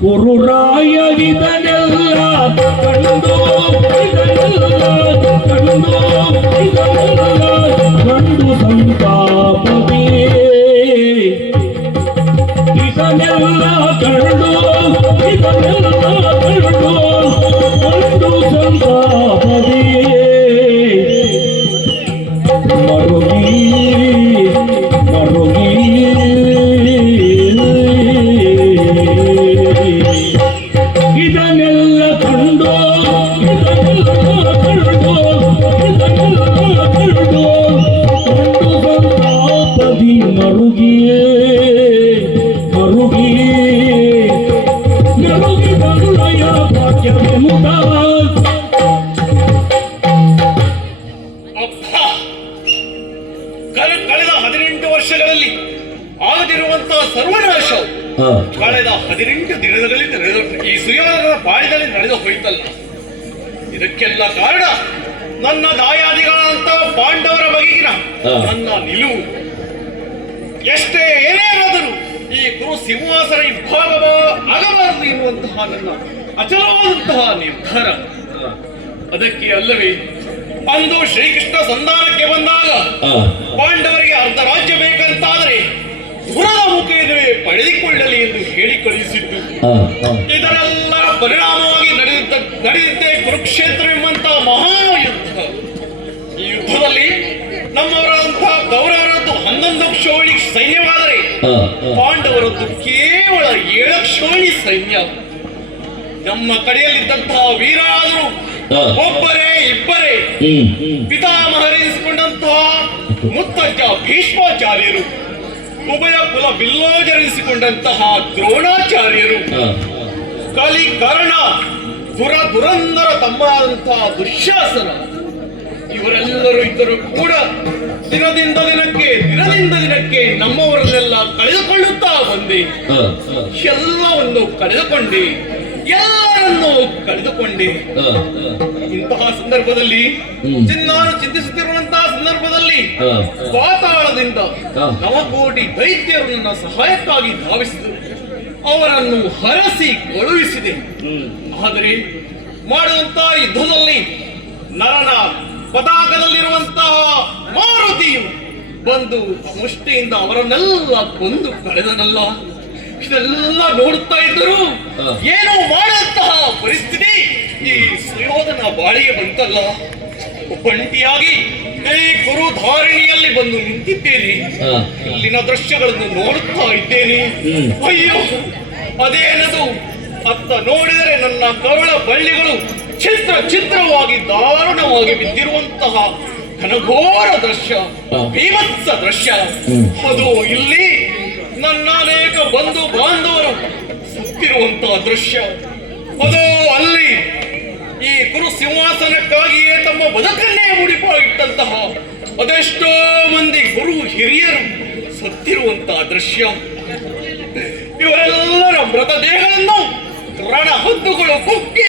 ಕುರುರಾಯ ಇದನ್ನೆಲ್ಲ ಕಂಡು ಕಂಡು ಸಂತಾಪವೇ ಇದನ್ನೆಲ್ಲ ಕಂಡು ಸಂತಾಪವೇ ಮರುಗಿ ಮರುಗಿ ಇದನ್ನೆಲ್ಲ ಕಂಡು ಸಂತಾಪದಿ ಮರುಗಿಯೇ ಮರುಗಿಯೇ ಮರುಗಿ ಮರುಳಯ ಭಾಗ್ಯವೆಂಬ ಕಳೆದ 18 ವರ್ಷಗಳಲ್ಲಿ ಆಗದಿರುವಂತಹ ಸರ್ವನಾಶ ಕಳೆದ 18 ದಿನಗಳಲ್ಲಿ ನಡೆದ ಈ ಸುಯೋಧನರ ಬಾಳಿನಲ್ಲಿ ನಡೆದು ಹೋಯ್ತಲ್ಲ. ಇದಕ್ಕೆಲ್ಲ ಕಾರಣ ನನ್ನ ದಾಯಾದಿಗಳಂತಹ ಪಾಂಡವರ ಬಗೆಗಿನ ನನ್ನ ನಿಲುವು. ಎಷ್ಟೇ ಏನೇನಾದರೂ ಈ ಕುರು ಸಿಂಹಾಸನ ವಿಭಾಗವ ಆಗಬಾರದು ಎನ್ನುವಂತಹ ನನ್ನ ಅಚಲವಾದಂತಹ ನಿರ್ಧಾರ. ಅದಕ್ಕೆ ಅಲ್ಲವೇ ಅಂದು ಶ್ರೀಕೃಷ್ಣ ಸಂಧಾನಕ್ಕೆ ಬಂದಾಗ ಪಾಂಡವರಿಗೆ ಅರ್ಧ ರಾಜ್ಯ ಬೇಕಂತಾದರೆ ಸುರದ ಮುಖೇನವೇ ಪಡೆದುಕೊಳ್ಳಲಿ ಎಂದು ಹೇಳಿ ಕಳುಹಿಸಿದ್ದು. ಇದರೆಲ್ಲ ಪರಿಣಾಮವಾಗಿ ನಡೆದಿದ್ದೇ ಕುರುಕ್ಷೇತ್ರ ಎಂಬಂತಹ ಮಹಾಯುದ್ಧ. ಈ ಯುದ್ಧದಲ್ಲಿ ನಮ್ಮವರಂತಹ ಕೌರವರದ್ದು 11 ಕ್ಷೋಣಿ ಸೈನ್ಯವಾದರೆ ಪಾಂಡವರದ್ದು ಕೇವಲ 7 ಕ್ಷೋಣಿ ಸೈನ್ಯ. ನಮ್ಮ ಕಡೆಯಲ್ಲಿದ್ದಂತಹ ವೀರಾದರು ಒಬ್ಬರೇ ಇಬ್ಬರೇ. ಪಿತಾಮಹರೆನಿಸಿಕೊಂಡಂತಹ ಮುತ್ತಜ್ಜ ಭೀಷ್ಮಾಚಾರ್ಯರು, ಉಭಯ ಕುಲ ಬಿಲ್ಲೋಜರೆನಿಸಿಕೊಂಡಂತಹ ದ್ರೋಣಾಚಾರ್ಯರು, ಕಲಿಕರ್ಣ, ದುರಂಧರ ತಮ್ಮಂತಹ ದುಶ್ಯಾಸನ, ಇವರೆಲ್ಲರೂ ಇದ್ದರೂ ಕೂಡ ದಿನದಿಂದ ದಿನಕ್ಕೆ ನಮ್ಮವರನ್ನೆಲ್ಲ ಕಳೆದುಕೊಳ್ಳುತ್ತಾ ಬಂದೆ. ಎಲ್ಲವನ್ನು ಕಳೆದುಕೊಂಡೆ, ಎಲ್ಲರನ್ನು ಕಳೆದುಕೊಂಡೆ. ಇಂತಹ ಸಂದರ್ಭದಲ್ಲಿ ನಾನು ಚಿಂತಿಸುತ್ತಿರುವಂತಹ ಸಂದರ್ಭದಲ್ಲಿ ಪಾತಾಳದಿಂದ ನವಕೋಟಿ ದೈತ್ಯರು ನನ್ನ ಸಹಾಯಕ್ಕಾಗಿ ಧಾವಿಸಿದರು. ಅವರನ್ನು ಹರಸಿ ಕಳುಹಿಸಿದೆ. ಆದರೆ ಮಾಡುವಂತಹ ಯುದ್ಧದಲ್ಲಿ ನರನ ಪತಾಕದಲ್ಲಿರುವಂತಹ ಮಾರುತಿಯು ಬಂದು ಮುಷ್ಟಿಯಿಂದ ಅವರನ್ನೆಲ್ಲ ಕೊಂದು ಕಳೆದನಲ್ಲ. ಇದೆಲ್ಲ ನೋಡುತ್ತಾ ಇದ್ದರು ಏನೋ ಮಾಡುವಂತಹ ಪರಿಸ್ಥಿತಿ ಈ ಸುಯೋಧನ ಬಾಳಿಗೆ ಬಂತಲ್ಲ. ಒಂಟಿಯಾಗಿ ಈ ಕುರುಧಾರಿಣಿಯಲ್ಲಿ ಬಂದು ನಿಂತಿದ್ದೇನೆ. ಇಲ್ಲಿನ ದೃಶ್ಯಗಳನ್ನು ನೋಡುತ್ತಾ ಇದ್ದೇನೆ. ಅಯ್ಯೋ, ಅದೇನದು ಅತ್ತ ನೋಡಿದರೆ ನನ್ನ ಕರುಳ ಬಳ್ಳಿಗಳು ಚಿತ್ರವಾಗಿ ದಾರುಣವಾಗಿ ಬಿದ್ದಿರುವಂತಹ ಘನಘೋರ ದೃಶ್ಯ, ಭೀಭತ್ಸ ದೃಶ್ಯ. ಅದು ಇಲ್ಲಿ ನನ್ನ ಅನೇಕ ಬಂಧು ಬಾಂಧವರು ಸತ್ತಿರುವಂತಹ ದೃಶ್ಯ. ಅದು ಅಲ್ಲಿ ಈ ಕುರು ಸಿಂಹಾಸನಕ್ಕಾಗಿಯೇ ತಮ್ಮ ಬದುಕನ್ನೇ ಮುಡಿಪಾಗಿಟ್ಟಂತಹ ಅದೆಷ್ಟೋ ಮಂದಿ ಗುರು ಹಿರಿಯರು ಸತ್ತಿರುವಂತಹ ದೃಶ್ಯ. ಇವರೆಲ್ಲರ ಮೃತದೇಹಗಳನ್ನು ರಣ ಹದ್ದುಗಳು ಕುಕ್ಕಿ